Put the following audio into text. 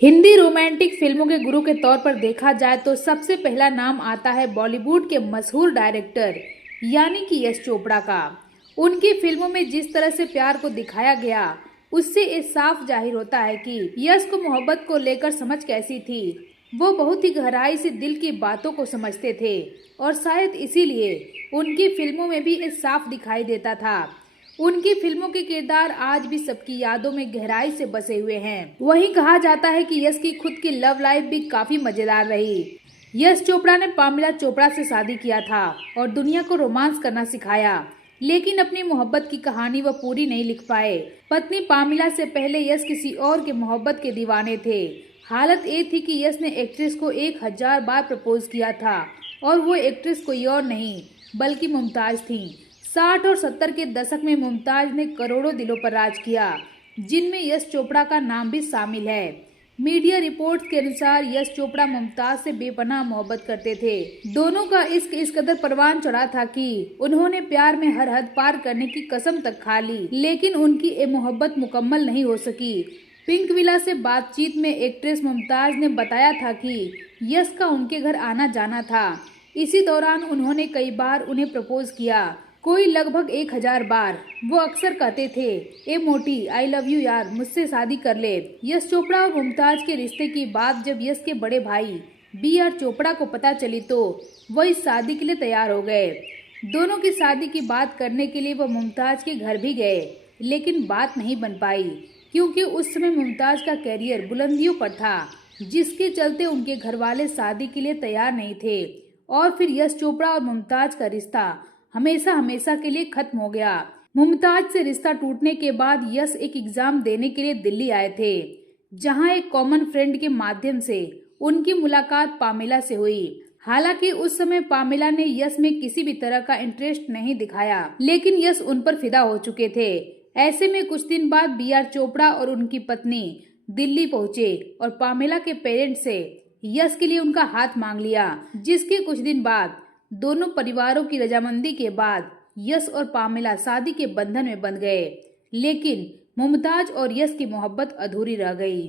Hindi romantic फिल्मों के गुरु के तौर पर देखा जाए तो सबसे पहला नाम आता है बॉलीवुड के मशहूर डायरेक्टर यानी कि यश चोपड़ा का। उनकी फिल्मों में जिस तरह से प्यार को दिखाया गया उससे ये साफ जाहिर होता है कि यश को मोहब्बत को लेकर समझ कैसी थी। वो बहुत ही गहराई से दिल की बातों को समझते थे और शायद इसीलिए उनकी फिल्मों में भी ये साफ दिखाई देता था। उनकी फिल्मों के किरदार आज भी सबकी यादों में गहराई से बसे हुए हैं। वहीं कहा जाता है कि यश की खुद की लव लाइफ भी काफी मजेदार रही। यश चोपड़ा ने पामिला चोपड़ा से शादी किया था और दुनिया को रोमांस करना सिखाया, लेकिन अपनी मोहब्बत की कहानी वह पूरी नहीं लिख पाए। पत्नी पामिला से पहले यश किसी और के मोहब्बत के दीवाने थे। हालत ये थी कि यश ने एक्ट्रेस को 1000 बार प्रपोज किया था और वो एक्ट्रेस कोई और नहीं बल्कि मुमताज थी। 60 और 70 के दशक में मुमताज ने करोड़ों दिलों पर राज किया, जिनमें यश चोपड़ा का नाम भी शामिल है। मीडिया रिपोर्ट्स के अनुसार यश चोपड़ा मुमताज से बेपनाह मोहब्बत करते थे। दोनों का इश्क इस कदर परवान चढ़ा था कि उन्होंने प्यार में हर हद पार करने की कसम तक खा ली, लेकिन उनकी ये मोहब्बत मुकम्मल नहीं हो सकी। पिंक विला से बातचीत में एक्ट्रेस मुमताज ने बताया था कि यश का उनके घर आना जाना था। इसी दौरान उन्होंने कई बार उन्हें प्रपोज किया, कोई लगभग 1000 बार। वो अक्सर कहते थे, ए मोटी आई लव यू यार, मुझसे शादी कर ले। यश चोपड़ा और मुमताज के रिश्ते की बात जब यश के बड़े भाई BR चोपड़ा को पता चली तो वो इस शादी के लिए तैयार हो गए। दोनों की शादी की बात करने के लिए वो मुमताज के घर भी गए, लेकिन बात नहीं बन पाई क्योंकि उस समय मुमताज का कैरियर बुलंदियों पर था, जिसके चलते उनके घर वाले शादी के लिए तैयार नहीं थे और फिर यश चोपड़ा और मुमताज का रिश्ता हमेशा हमेशा के लिए खत्म हो गया। मुमताज से रिश्ता टूटने के बाद यश एक एग्जाम देने के लिए दिल्ली आए थे, जहां एक कॉमन फ्रेंड के माध्यम से उनकी मुलाकात पामिला से हुई। हालांकि उस समय पामिला ने यश में किसी भी तरह का इंटरेस्ट नहीं दिखाया, लेकिन यश उन पर फिदा हो चुके थे। ऐसे में कुछ दिन बाद BR चोपड़ा और उनकी पत्नी दिल्ली पहुंचे और पामिला के पेरेंट्स से यश के लिए उनका हाथ मांग लिया, जिसके कुछ दिन बाद दोनों परिवारों की रजामंदी के बाद यश और पामिला शादी के बंधन में बंध गए, लेकिन मुमताज और यश की मोहब्बत अधूरी रह गई।